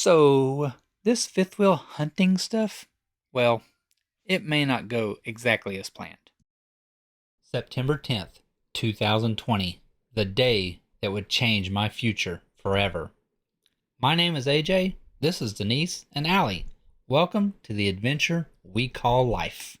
So, this fifth wheel hunting stuff, well, it may not go exactly as planned. September 10th, 2020, the day that would change my future forever. My name is AJ, this is Denise and Allie. Welcome to the adventure we call life.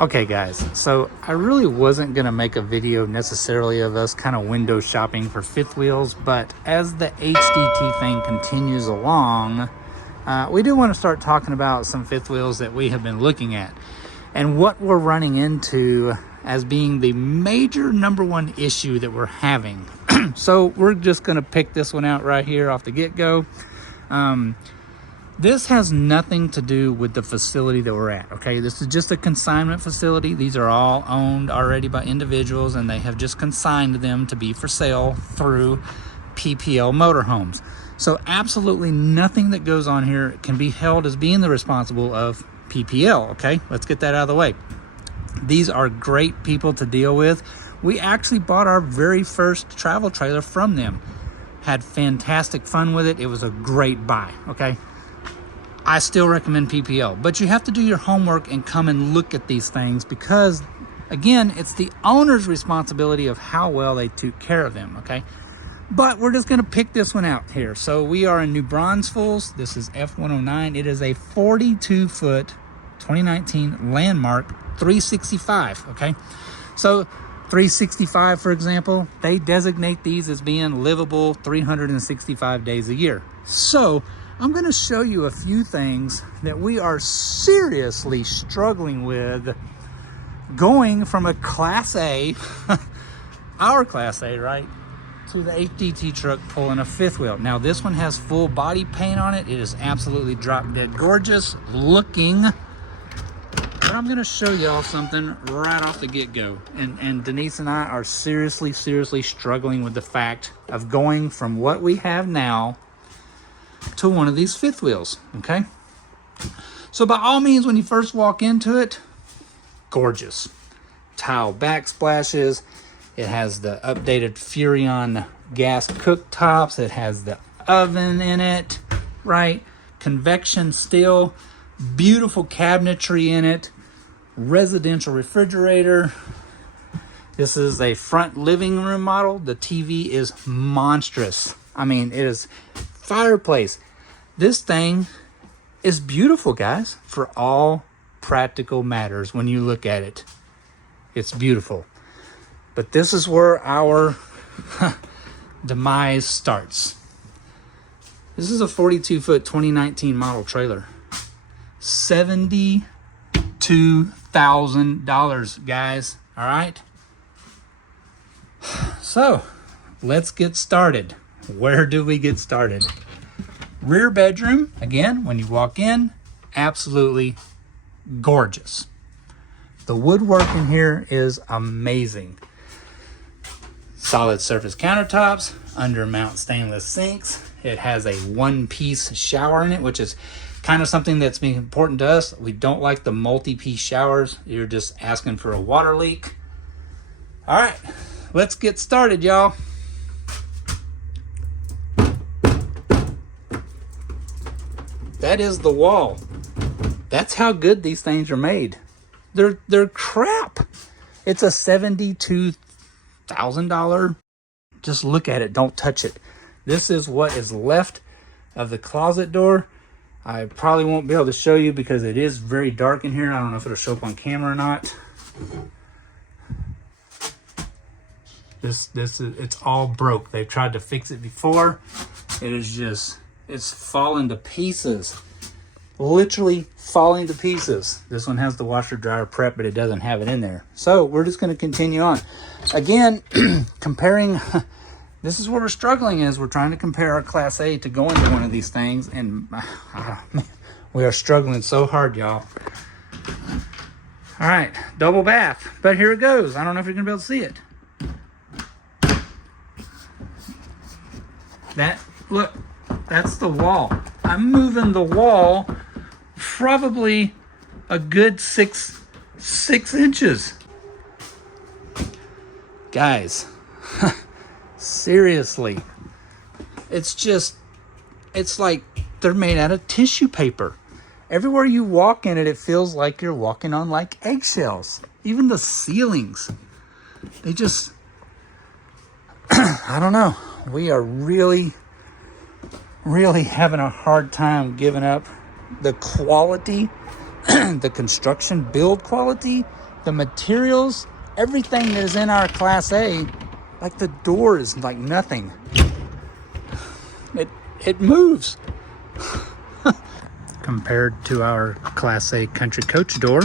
Okay guys, so I really wasn't going to make a video necessarily of us kind of window shopping for fifth wheels, but as the HDT thing continues along, we do want to start talking about some fifth wheels that we have been looking at and what we're running into as being the major number one issue that we're having. So we're just going to pick this one out right here off the get-go. This has nothing to do with the facility that we're at, okay? This is just a consignment facility. These are all owned already by individuals, and they have just consigned them to be for sale through PPL Motorhomes. So absolutely nothing that goes on here can be held as being the responsible of PPL, okay? Let's get that out of the way. These are great people to deal with. We actually bought our very first travel trailer from them. Had fantastic fun with it. It was a great buy, okay? I still recommend PPL, but you have to do your homework and come and look at these things because, again, it's the owner's responsibility of how well they took care of them, okay? But we're just going to pick this one out here. So we are in New Braunfels. This is F109. It is a 42-foot 2019 Landmark 365, okay? So 365, for example, they designate these as being livable 365 days a year. So I'm going to show you a few things that we are seriously struggling with going from a Class A, our Class A, right, to the HDT truck pulling a fifth wheel. Now, this one has full body paint on it. It is absolutely drop dead gorgeous looking. But I'm going to show y'all something right off the get-go. And Denise and I are seriously struggling with the fact of going from what we have now to one of these fifth wheels, okay? So by all means, when you first walk into it, gorgeous. Tile backsplashes. It has the updated Furrion gas cooktops. It has the oven in it, right? Convection steel. Beautiful cabinetry in it. Residential refrigerator. This is a front living room model. The TV is monstrous. I mean, it is fireplace. This thing is beautiful, guys, for all practical matters. When you look at it, it's beautiful. But this is where our demise starts. This is a 42-foot 2019 model trailer. $72,000, guys. All right. So let's get started. Where do we get started? Rear bedroom, again, when you walk in, absolutely gorgeous. The woodwork in here is amazing. Solid surface countertops, undermount stainless sinks. It has a one-piece shower in it, which is kind of something that's been important to us. We don't like the multi-piece showers. You're just asking for a water leak. All right, let's get started, y'all. That is the wall. That's how good these things are made. They're crap. It's a $72,000. Just look at it. Don't touch it. This is what is left of the closet door. I probably won't be able to show you because it is very dark in here. I don't know if it'll show up on camera or not. It's all broke. They've tried to fix it before. It is just, it's fallen to pieces. literally falling to pieces. This one has the washer dryer prep, but it doesn't have it in there. So we're just going to continue on. Again, comparing, this is where we're struggling is we're trying to compare our Class A to go into one of these things, and we are struggling so hard, y'all. All right, double bath, but here it goes. I don't know if you're gonna be able to see it. Look, that's the wall. I'm moving the wall probably a good six inches. Guys, seriously, it's like they're made out of tissue paper. Everywhere you walk in it, it feels like you're walking on like eggshells. Even the ceilings, they just, I don't know. We are really having a hard time giving up the quality, the construction build quality, the materials, everything that is in our Class A. Like the door is like nothing. It moves. Compared to our Class A country coach door.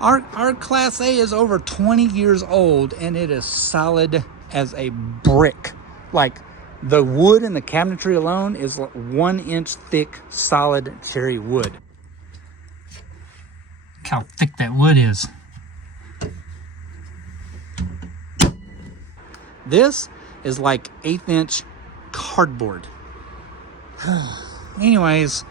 Our Class A is over 20 years old and it is solid as a brick. Like the wood in the cabinetry alone is 1 inch thick solid cherry wood. Look how thick that wood is. This is like 1/8 inch cardboard. Anyways,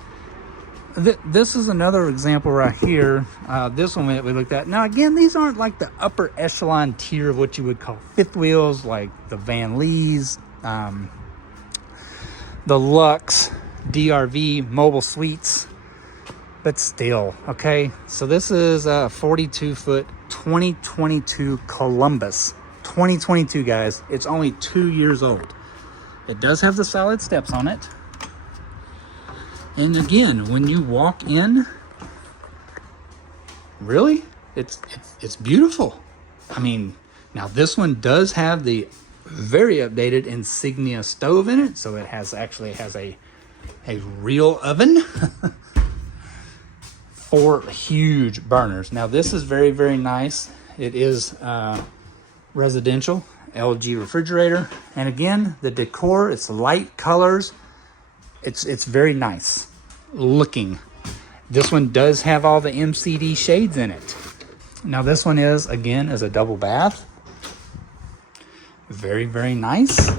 this is another example right here. This one that we looked at. Now again, these aren't like the upper echelon tier of what you would call fifth wheels, like the Van Lees, the Lux, DRV, Mobile Suites, but still, okay? So this is a 42-foot 2022 Columbus. 2022, guys. It's only 2 years old. It does have the solid steps on it. And again, when you walk in, really, it's beautiful. I mean, now this one does have the very updated Insignia stove in it, so it actually has a real oven. 4 huge burners. Now this is very, very nice. It is residential LG refrigerator, and again, the decor, it's light colors. It's very nice looking. This one does have all the MCD shades in it. Now this one is a double bath. Very, very nice.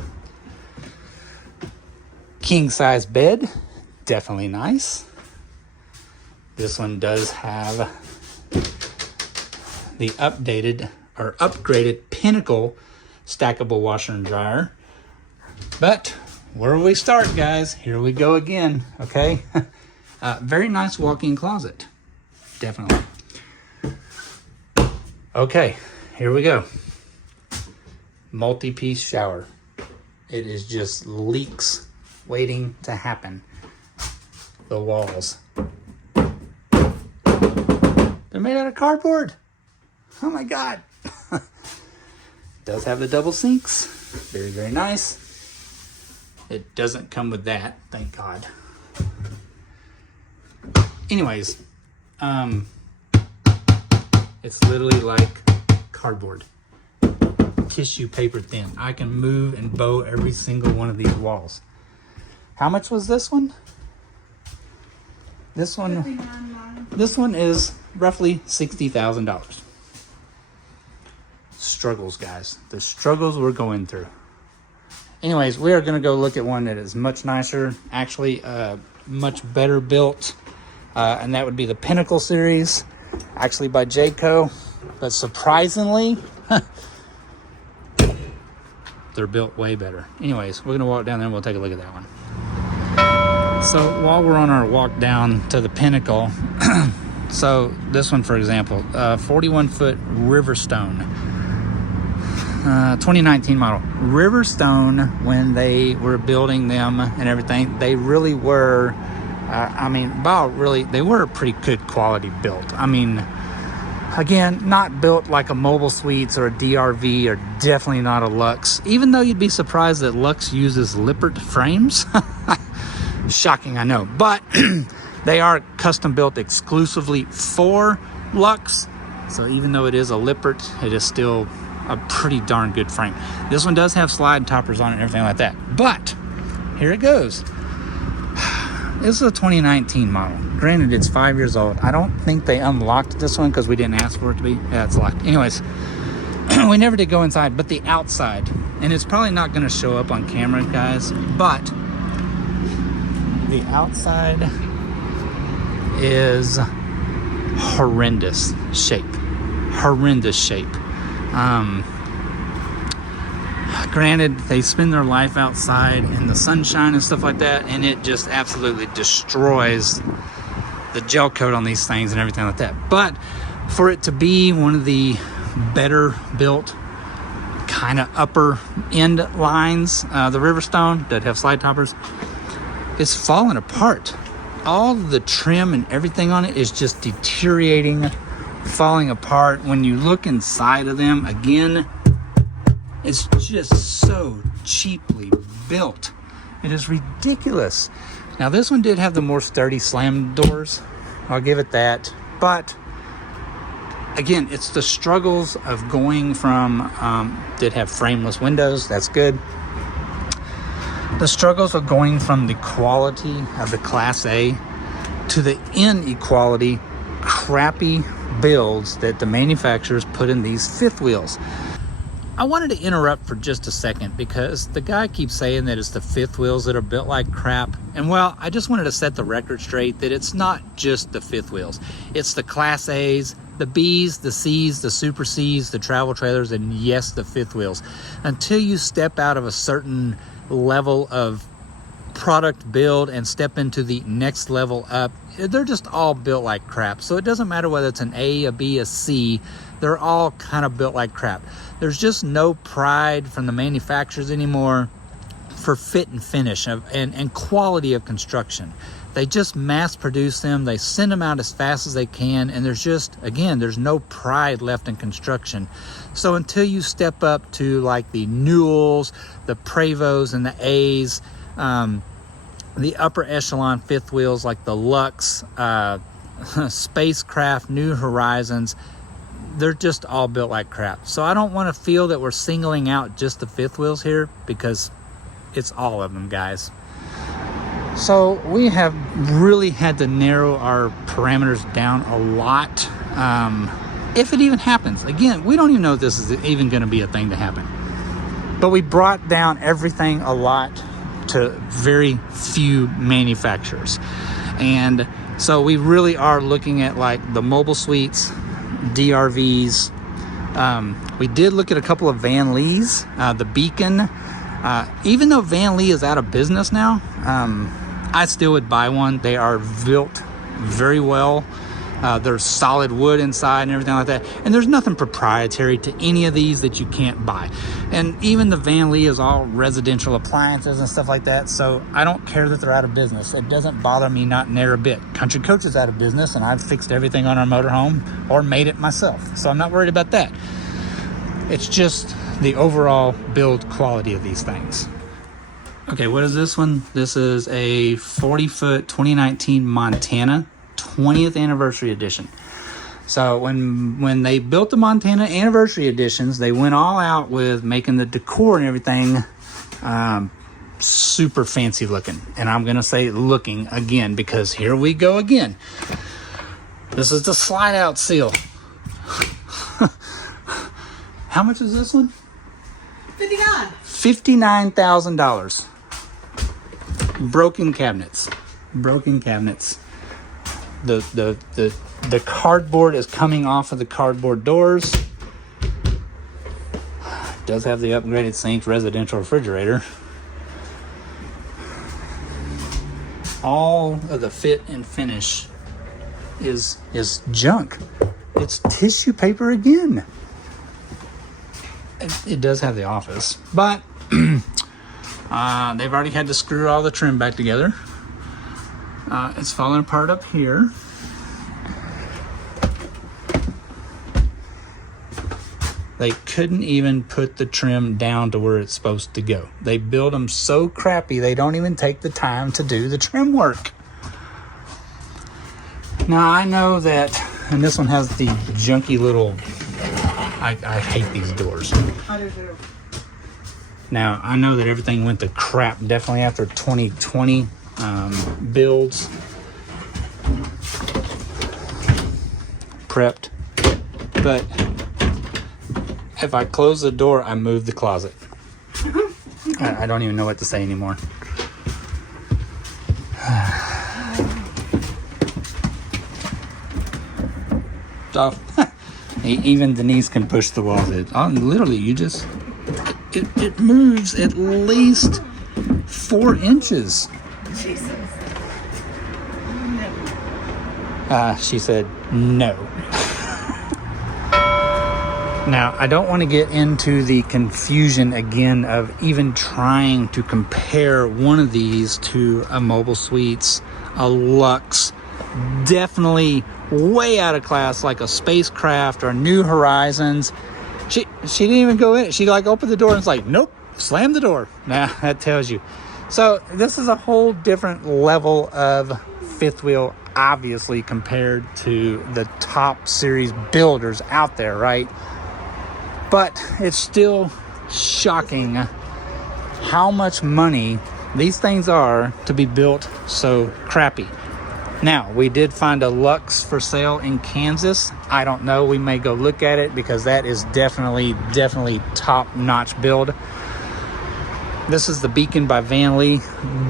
King size bed, definitely nice. This one does have the updated or upgraded Pinnacle stackable washer and dryer. But where will we start, guys? Here we go again, okay? Very nice walk-in closet, definitely. Okay, here we go. Multi-piece shower. It is just leaks waiting to happen. The walls. They're made out of cardboard. Oh my God. Does have the double sinks. Very, very nice. It doesn't come with that, thank God. Anyways, it's literally like cardboard. Tissue paper thin. I can move and bow every single one of these walls. How much was this one? This one is roughly $60,000. Struggles, guys. The struggles we're going through. Anyways, we are going to go look at one that is much nicer, actually much better built, and that would be the Pinnacle series, actually by Jayco, but surprisingly, they're built way better. Anyways, we're going to walk down there and we'll take a look at that one. So while we're on our walk down to the Pinnacle, so this one, for example, 41-foot Riverstone. 2019 model. Riverstone, when they were building them and everything, they really were, they were a pretty good quality built. I mean, Again, not built like a Mobile Suites or a DRV, or definitely not a Lux, even though you'd be surprised that Lux uses Lippert frames. Shocking, I know, but they are custom built exclusively for Lux. So even though it is a Lippert, it is still a pretty darn good frame. This one does have slide toppers on it and everything like that. But here it goes. This is a 2019 model. Granted, it's 5 years old. I don't think they unlocked this one because we didn't ask for it to be. Yeah, it's locked. Anyways, we never did go inside, but the outside, and it's probably not going to show up on camera, guys, but the outside is horrendous shape. Granted, they spend their life outside in the sunshine and stuff like that, and it just absolutely destroys the gel coat on these things and everything like that. But for it to be one of the better built kind of upper end lines, the Riverstone that have slide toppers, is falling apart. All the trim and everything on it is just deteriorating, falling apart. When you look inside of them, again, it's just so cheaply built. It is ridiculous. Now, this one did have the more sturdy slam doors. I'll give it that. But again, it's the struggles of going from, did have frameless windows. That's good. The struggles of going from the quality of the Class A to the inequality, crappy builds that the manufacturers put in these fifth wheels. I wanted to interrupt for just a second because the guy keeps saying that it's the fifth wheels that are built like crap. And well, I just wanted to set the record straight that it's not just the fifth wheels. It's the Class A's, the B's, the C's, the Super C's, the travel trailers, and yes, the fifth wheels. Until you step out of a certain level of product build and step into the next level up, they're just all built like crap. So it doesn't matter whether it's an A, a B, a C, they're all kind of built like crap. There's just no pride from the manufacturers anymore for fit and finish and quality of construction. They just mass produce them, they send them out as fast as they can, and there's just, again, there's no pride left in construction. So until you step up to like the Newells, the Prevos, and the A's, the upper echelon fifth wheels like the Lux, Spacecraft, New Horizons, they're just all built like crap. So I don't want to feel that we're singling out just the fifth wheels here, because it's all of them, guys. So we have really had to narrow our parameters down a lot. If it even happens. Again, we don't even know if this is even going to be a thing to happen. But we brought down everything a lot to very few manufacturers. And so we really are looking at like the Mobile Suites, DRVs. We did look at a couple of Van Lees, the Beacon. Even though Van Lee is out of business now, I still would buy one. They are built very well. There's solid wood inside and everything like that. And there's nothing proprietary to any of these that you can't buy. And even the Van Lee is all residential appliances and stuff like that. So I don't care that they're out of business. It doesn't bother me not near a bit. Country Coach is out of business, and I've fixed everything on our motorhome or made it myself. So I'm not worried about that. It's just the overall build quality of these things. Okay, what is this one? This is a 40-foot 2019 Montana 20th anniversary edition. So when they built the Montana anniversary editions, they went all out with making the decor and everything super fancy looking. And I'm going to say looking again, because here we go again. This is the slide out seal. How much is this one? $59,000. Broken cabinets. The cardboard is coming off of the cardboard doors. It does have the upgraded sink, residential refrigerator. All of the fit and finish is junk. It's tissue paper again. It does have the office, but they've already had to screw all the trim back together. It's falling apart up here. They couldn't even put the trim down to where it's supposed to go. They build them so crappy, they don't even take the time to do the trim work. Now, I know that, and this one has the junky little, I hate these doors. I do too. Now, I know that everything went to crap definitely after 2020 builds. Prepped. But if I close the door, I move the closet. I don't even know what to say anymore. So, even Denise can push the walls. Literally, you just... It moves at least 4 inches. Jesus. She said no. Now, I don't want to get into the confusion again of even trying to compare one of these to a Mobile Suites, a Luxe, definitely way out of class, like a Spacecraft or New Horizons. She didn't even go in it. She like opened the door and was like, nope, slam the door. Now that tells you. So this is a whole different level of fifth wheel, obviously, compared to the top series builders out there, right? But it's still shocking how much money these things are to be built so crappy. Now, we did find a Luxe for sale in Kansas. I don't know. We may go look at it because that is definitely top-notch build. This is the Beacon by Van Lee.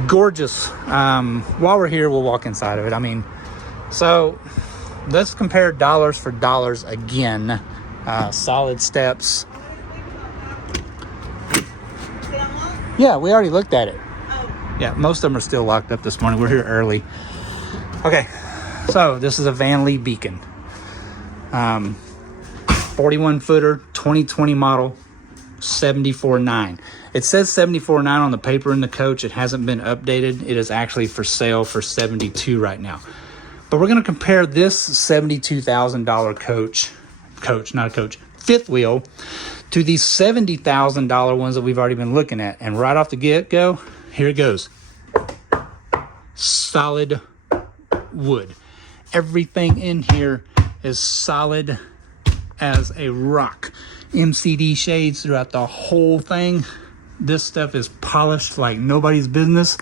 Gorgeous. While we're here, we'll walk inside of it. I mean, so let's compare dollars for dollars again. Solid steps. Yeah, we already looked at it. Yeah, most of them are still locked up this morning. We're here early. Okay, so this is a Van Lee Beacon. 41 footer, 2020 model, 74.9. It says 74.9 on the paper in the coach. It hasn't been updated. It is actually for sale for 72 right now. But we're going to compare this $72,000 fifth wheel to these $70,000 ones that we've already been looking at. And right off the get-go, here it goes. Solid wood. Everything in here is solid as a rock. MCD shades throughout the whole thing. This stuff is polished like nobody's business.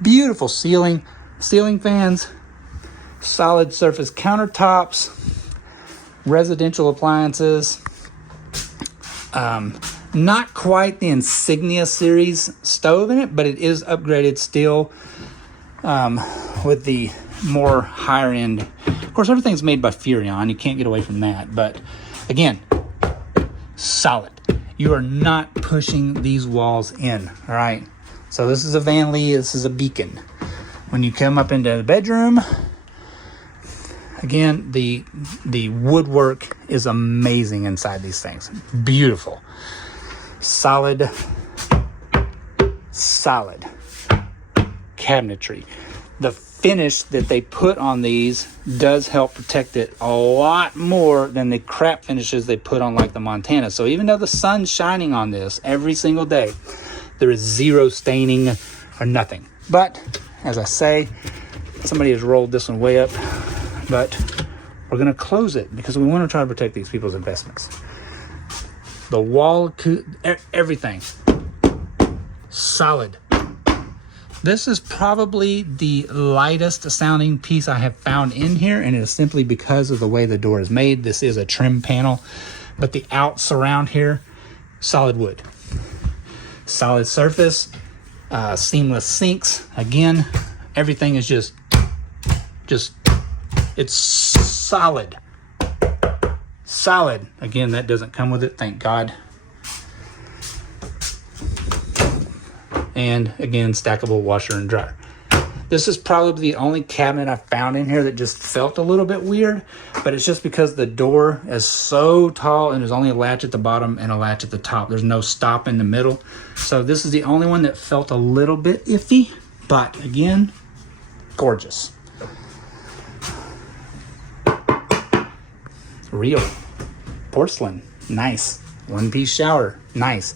Beautiful ceiling fans, solid surface countertops, residential appliances. Not quite the Insignia series stove in it, but it is upgraded still with the more higher end. Of course, everything's made by Furrion. You can't get away from that. But again, solid. You are not pushing these walls in. All right. So this is a Van Lee. This is a Beacon. When you come up into the bedroom, again, the woodwork is amazing inside these things. Beautiful. Solid cabinetry. The finish that they put on these does help protect it a lot more than the crap finishes they put on like the Montana. So even though the sun's shining on this every single day, there is zero staining or nothing. But as I say, somebody has rolled this one way up, but we're going to close it because we want to try to protect these people's investments. The wall, everything solid. This is probably the lightest sounding piece I have found in here, and it is simply because of the way the door is made. This is a trim panel, but the outs around here, solid wood. Solid surface, seamless sinks. Again, everything is just it's solid. Solid. Again, that doesn't come with it, thank God. And again, stackable washer and dryer. This is probably the only cabinet I found in here that just felt a little bit weird, but it's just because the door is so tall and there's only a latch at the bottom and a latch at the top. There's no stop in the middle. So this is the only one that felt a little bit iffy, but again, gorgeous. Real porcelain. Nice. One-piece shower. Nice.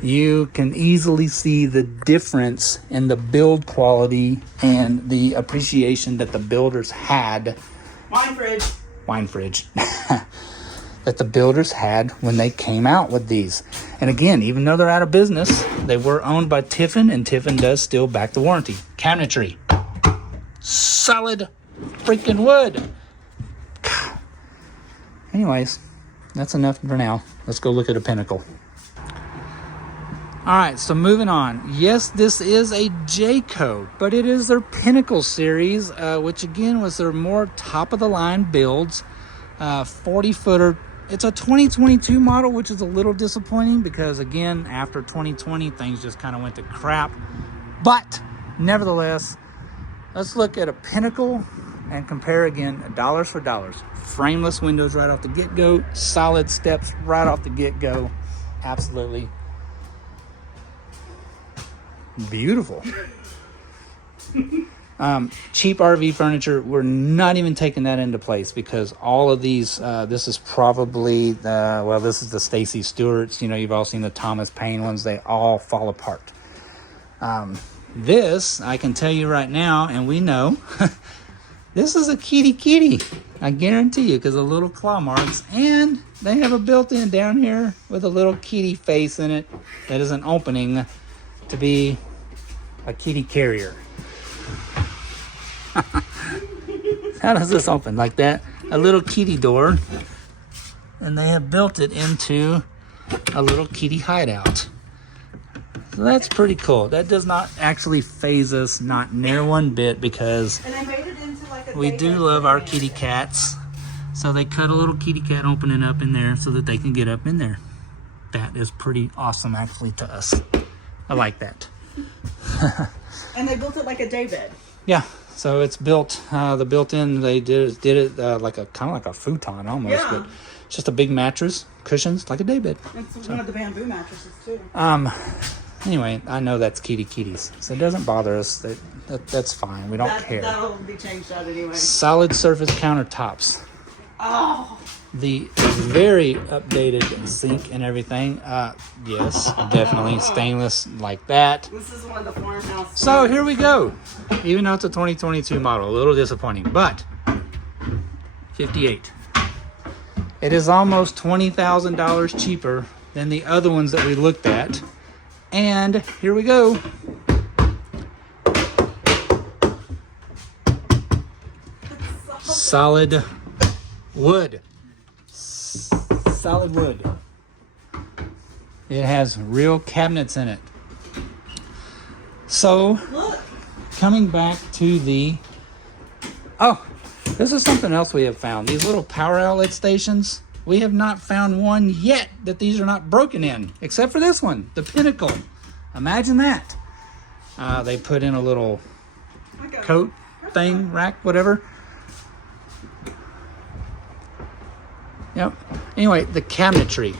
You can easily see the difference in the build quality and the appreciation that the builders had. Wine fridge. That the builders had when they came out with these. And again, even though they're out of business, they were owned by Tiffin, and Tiffin does still back the warranty. Cabinetry. Solid freaking wood. Anyways, that's enough for now. Let's go look at a Pinnacle. All right, so moving on. Yes, this is a Jayco, but it is their Pinnacle series, which again was their more top-of-the-line builds. 40-footer. It's a 2022 model, which is a little disappointing because, again, after 2020, things just kind of went to crap. But, nevertheless, let's look at a Pinnacle and compare again dollars for dollars. Frameless windows right off the get-go. Solid steps right off the get-go. Absolutely beautiful. Cheap RV furniture, we're not even taking that into place because all of these, this is probably this is the Stacy Stewart's. You know, you've all seen the Thomas Paine ones. They all fall apart. This, I can tell you right now, and we know, this is a kitty. I guarantee you, because of little claw marks. And they have a built-in down here with a little kitty face in it that is an opening to be a kitty carrier. How does this open? Like that? A little kitty door. And they have built it into a little kitty hideout. So that's pretty cool. That does not actually phase us, not near one bit, because we do love our kitty cats. So they cut a little kitty cat opening up in there so that they can get up in there. That is pretty awesome, actually, to us. I like that. And they built it like a day bed. Yeah. So it's built, the built-in, they did it like a kind of like a futon almost, yeah. But it's just a big mattress, cushions, like a daybed. It's one of the bamboo mattresses too. Anyway, I know that's kitties, so it doesn't bother us. That's fine. We don't care. That'll be changed out anyway. Solid surface countertops. Oh. The very updated sink and everything. Yes, definitely stainless like that. This is one of the farmhouse. So here we go. Even though it's a 2022 model, a little disappointing, but 58. It is almost $20,000 cheaper than the other ones that we looked at. And here we go. Solid wood. Solid wood. It has real cabinets in it. So, coming back to the... Oh, this is something else we have found. These little power outlet stations. We have not found one yet that these are not broken in, except for this one, the Pinnacle. Imagine that. They put in a little coat thing, rack, whatever. Yep. Anyway, the cabinetry,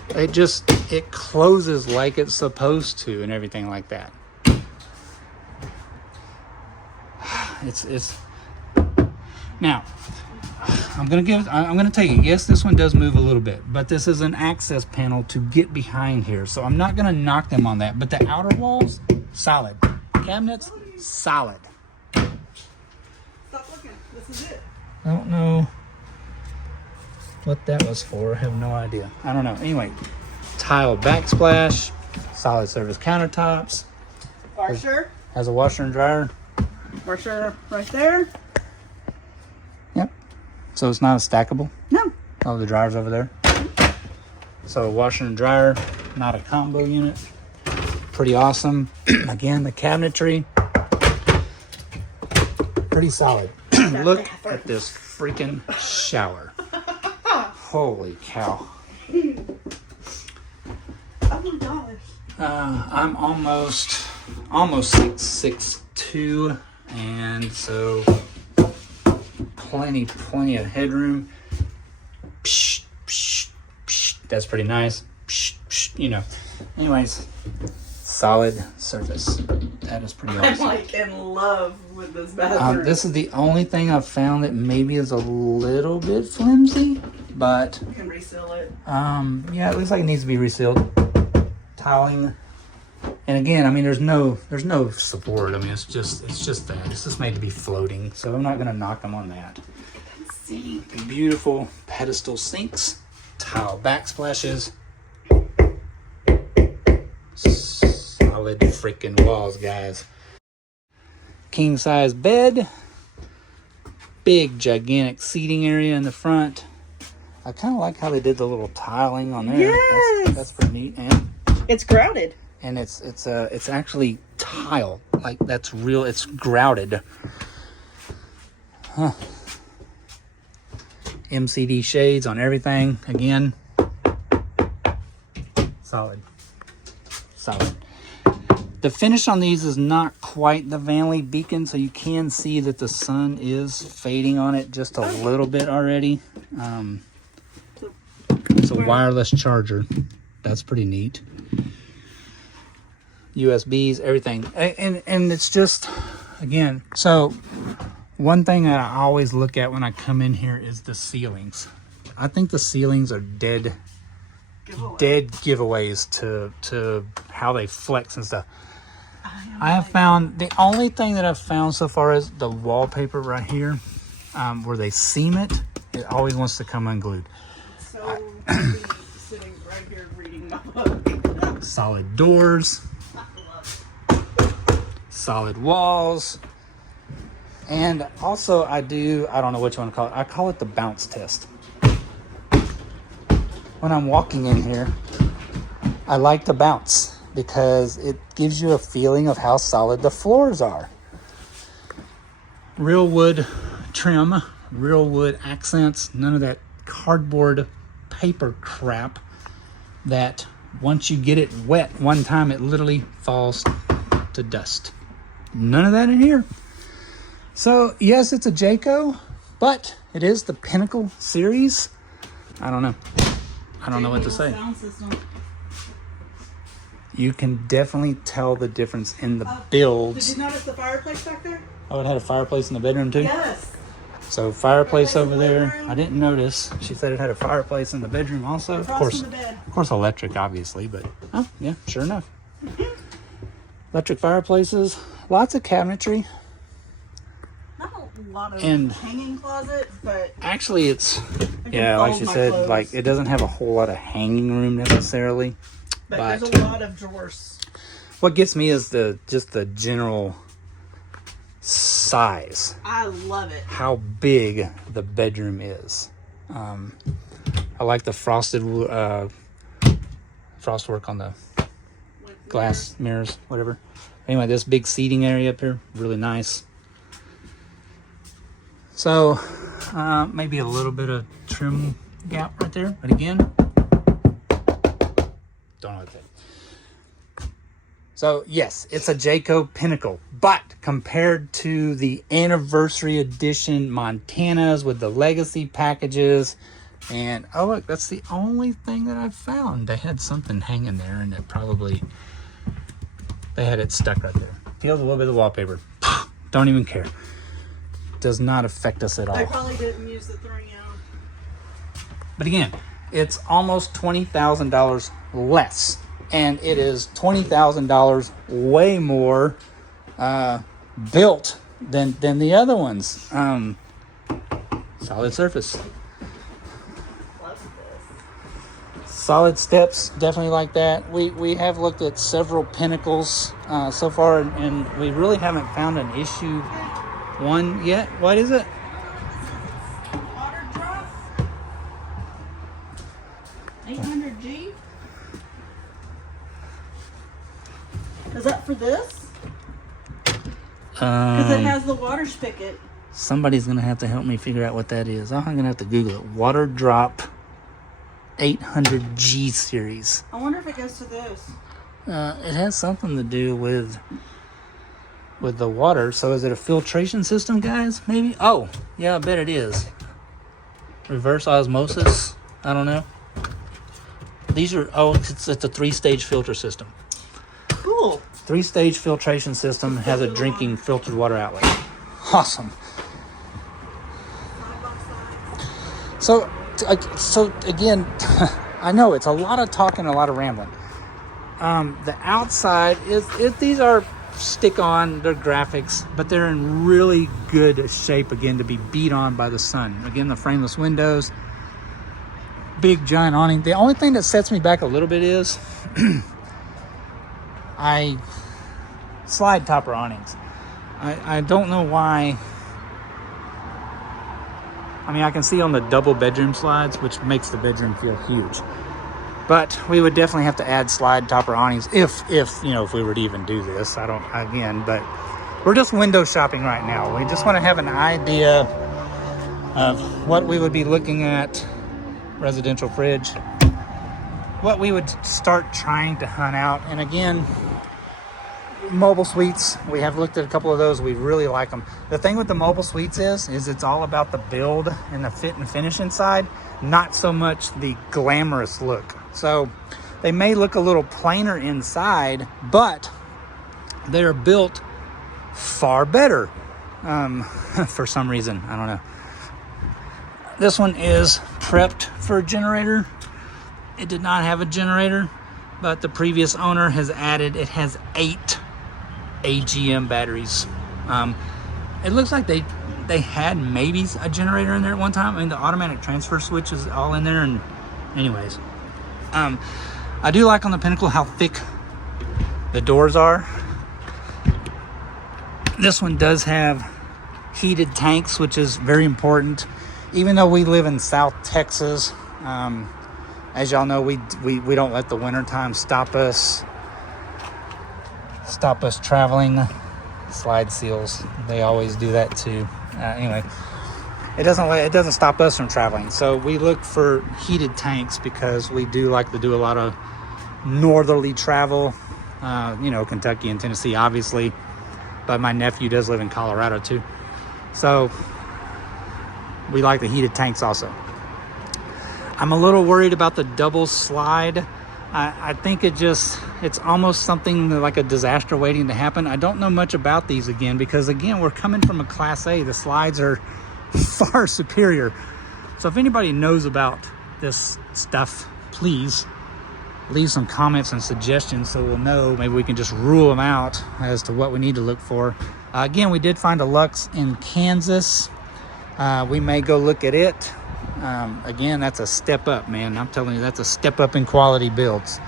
it closes like it's supposed to and everything like that. It's now I'm gonna tell you, yes, this one does move a little bit, but this is an access panel to get behind here, so I'm not gonna knock them on that. But the outer walls, solid. Cabinets, solid. Stop looking. This is it. I don't know what that was for. I have no idea. I don't know. Anyway, tile backsplash, solid surface countertops. Washer. Has a washer and dryer. Washer right there. Yep. So it's not a stackable? No. Oh, the dryer's over there. So washer and dryer, not a combo unit. Pretty awesome. Again, the cabinetry, pretty solid. Look at this freaking shower. Holy cow. Oh my gosh. I'm almost 6'2", and so plenty of headroom. Psh, psh, psh. That's pretty nice. Psh, psh, you know. Anyways, solid surface. That is pretty awesome. I'm like in love with this bathroom. This is the only thing I've found that maybe is a little bit flimsy, but You can reseal it. yeah, it looks like it needs to be resealed. Tiling, and again, I mean, there's no support. I mean, it's just that it's just made to be floating. So I'm not gonna knock them on that. Sink. Beautiful pedestal sinks, tile backsplashes, solid freaking walls, guys. King size bed, big gigantic seating area in the front. I kind of like how they did the little tiling on there. Yes! That's pretty neat. And It's grouted. it's actually tile, like that's real. It's grouted. Huh. MCD shades on everything. Again, solid. The finish on these is not quite the Vanley beacon, so you can see that the sun is fading on it just a little bit already. It's a wireless charger. That's pretty neat. USBs, everything. And it's just, again, so one thing that I always look at when I come in here is the ceilings. I think the ceilings are dead giveaways to how they flex and stuff. I have found, the only thing that I've found so far is the wallpaper right here, where they seam it. It always wants to come unglued. So sitting right here reading my book. Solid doors, solid walls, and also I don't know what you want to call it. I call it the bounce test. When I'm walking in here, I like to bounce because it gives you a feeling of how solid the floors are. Real wood trim, real wood accents, none of that cardboard paper crap that once you get it wet one time, it literally falls to dust. None of that in here. So yes, it's a Jayco, but it is the Pinnacle series. I don't know what to say. Sound system. You can definitely tell the difference in the builds. Did you notice the fireplace back there? Oh, it had a fireplace in the bedroom too? Yes. So fireplace Fireplace in over the living there. room. I didn't notice. She said it had a fireplace in the bedroom also. Across from the bed. Of course, electric, obviously, but oh yeah, sure enough. Electric fireplaces, lots of cabinetry. Not a lot of And- hanging closets, but Actually, it's I can like fold she my said, clothes. like it doesn't have a whole lot of hanging room necessarily. but but- there's a lot of drawers. What gets me is just the general size. I love it. How big the bedroom is. I like the frosted frostwork on the With glass mirrors, whatever. Anyway, this big seating area up here, really nice. So maybe a little bit of trim gap right there, but again, don't know what that. So yes, it's a Jayco Pinnacle, but compared to the anniversary edition Montanas with the legacy packages, and oh look, that's the only thing that I've found. They had something hanging there, and they had it stuck right there. Peeled a little bit of the wallpaper. Don't even care. Does not affect us at all. They probably didn't use the 3M. But again, it's almost $20,000 less. And it is $20,000 way more built than the other ones. Solid surface. Love this. Solid steps, definitely like that. We have looked at several Pinnacles so far, and we really haven't found an issue one yet. What is it? Water drop. 800G. Is that for this? Because it has the water spigot. Somebody's going to have to help me figure out what that is. I'm going to have to Google it. Water Drop 800G series. I wonder if it goes to this. It has something to do with the water. So is it a filtration system, guys? Maybe? Oh, yeah, I bet it is. Reverse osmosis? I don't know. These are, it's a 3-stage filter system. Cool. 3-stage filtration system, has a drinking filtered water outlet. Awesome. So So again, I know it's a lot of talking, a lot of rambling. The outside these are stick-on, they're graphics, but they're in really good shape again to be beat on by the sun. Again, the frameless windows, big giant awning. The only thing that sets me back a little bit is I slide topper awnings. I don't know why. I mean, I can see on the double bedroom slides, which makes the bedroom feel huge. But we would definitely have to add slide topper awnings if we were to even do this. But we're just window shopping right now. We just want to have an idea of what we would be looking at. Residential fridge, what we would start trying to hunt out. And again, mobile suites, we have looked at a couple of those. We really like them. The thing with the mobile suites is it's all about the build and the fit and finish inside, not so much the glamorous look. So they may look a little plainer inside, but they're built far better for some reason. I don't know. This one is prepped for a generator. It did not have a generator, but the previous owner has added, it has 8 AGM batteries. It looks like they had maybe a generator in there at one time. I mean, the automatic transfer switch is all in there. And anyways, I do like on the Pinnacle how thick the doors are. This one does have heated tanks, which is very important. Even though we live in South Texas, as y'all know, we don't let the wintertime stop us traveling. Slide seals, they always do that too. Anyway, it doesn't stop us from traveling. So we look for heated tanks because we do like to do a lot of northerly travel. Kentucky and Tennessee, obviously, but my nephew does live in Colorado too. So we like the heated tanks also. I'm a little worried about the double slide. I think it's almost something like a disaster waiting to happen. I don't know much about these because we're coming from a Class A. The slides are far superior. So if anybody knows about this stuff, please leave some comments and suggestions so we'll know. Maybe we can just rule them out as to what we need to look for. We did find a Lux in Kansas. We may go look at it. That's a step up, man. I'm telling you, that's a step up in quality builds.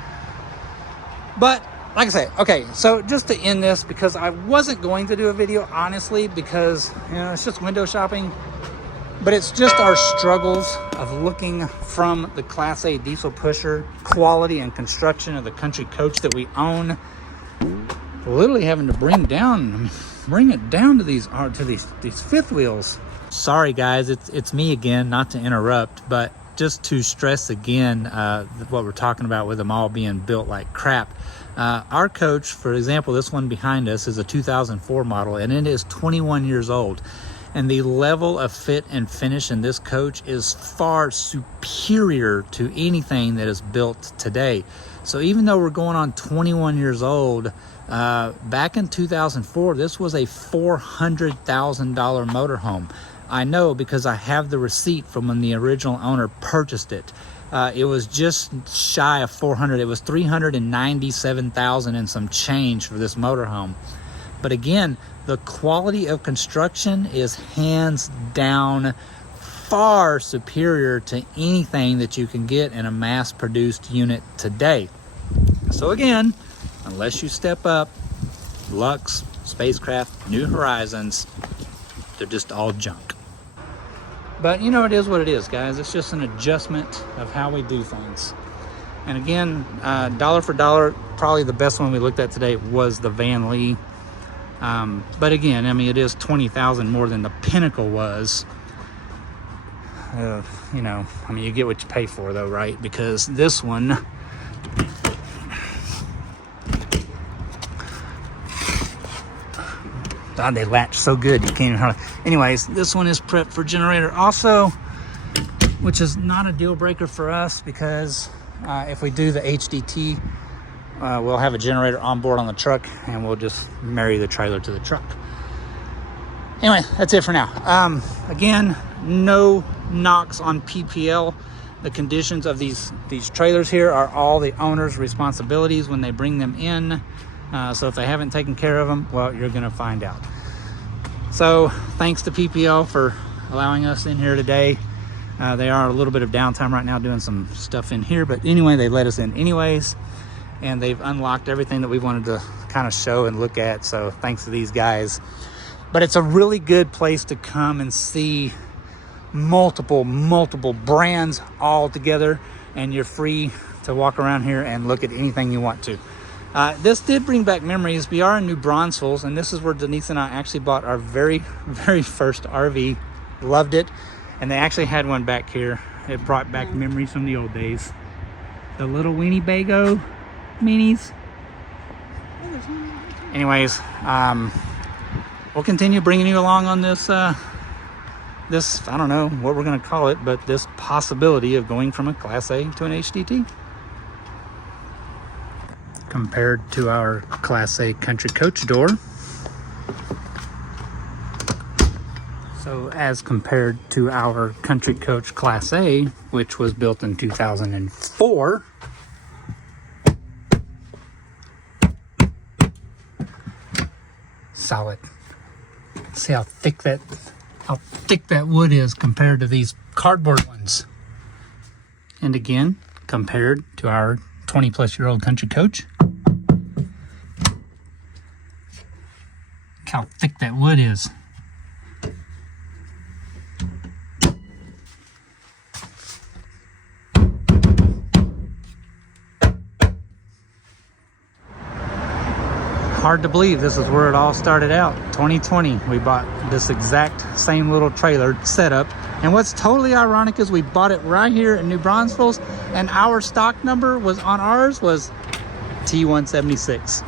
But like I say, okay, so just to end this, because I wasn't going to do a video, honestly, because it's just window shopping, but it's just our struggles of looking from the Class A diesel pusher quality and construction of the country coach that we own, literally having to bring it down to these fifth wheels. Sorry guys, it's me again, not to interrupt, but just to stress again what we're talking about with them all being built like crap. Our coach, for example, this one behind us is a 2004 model, and it is 21 years old. And the level of fit and finish in this coach is far superior to anything that is built today. So even though we're going on 21 years old, back in 2004, this was a $400,000 motorhome. I know because I have the receipt from when the original owner purchased it. It was just shy of 400. It was 397,000 and some change for this motorhome. But again, the quality of construction is hands down far superior to anything that you can get in a mass-produced unit today. So again, unless you step up, Lux, Spacecraft, New Horizons, they're just all junk. But it is what it is, guys. It's just an adjustment of how we do things. And again, dollar for dollar, probably the best one we looked at today was the Van Lee. But again, it is $20,000 more than the Pinnacle was. You get what you pay for though, right? Because this one, God, they latch so good, you can't even hardly. Anyways, this one is prepped for generator also, which is not a deal breaker for us because if we do the HDT, we'll have a generator on board on the truck and we'll just marry the trailer to the truck. Anyway, that's it for now. Again, no knocks on PPL. The conditions of these trailers here are all the owner's responsibilities when they bring them in. So if they haven't taken care of them, well, you're gonna find out. So thanks to PPL for allowing us in here today. They are a little bit of downtime right now doing some stuff in here, but anyway, they let us in anyways, and they've unlocked everything that we wanted to kind of show and look at. So thanks to these guys. But it's a really good place to come and see multiple brands all together, and you're free to walk around here and look at anything you want to. This did bring back memories. We are in New Braunfels, and this is where Denise and I actually bought our very first RV. Loved it. And they actually had one back here. It brought back memories from the old days. The little weenie bago minis. Anyways, we'll continue bringing you along on this, I don't know what we're gonna call it, but this possibility of going from a Class A to an HDT. Compared to our Class A country coach door. So as compared to our country coach Class A, which was built in 2004, solid. See how thick that wood is compared to these cardboard ones. And again, compared to our 20-plus-year-old country coach, look how thick that wood is. Hard to believe this is where it all started out. 2020, we bought this exact same little trailer setup. And what's totally ironic is we bought it right here in New Braunfels, and our stock number on ours was T176.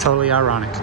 Totally ironic.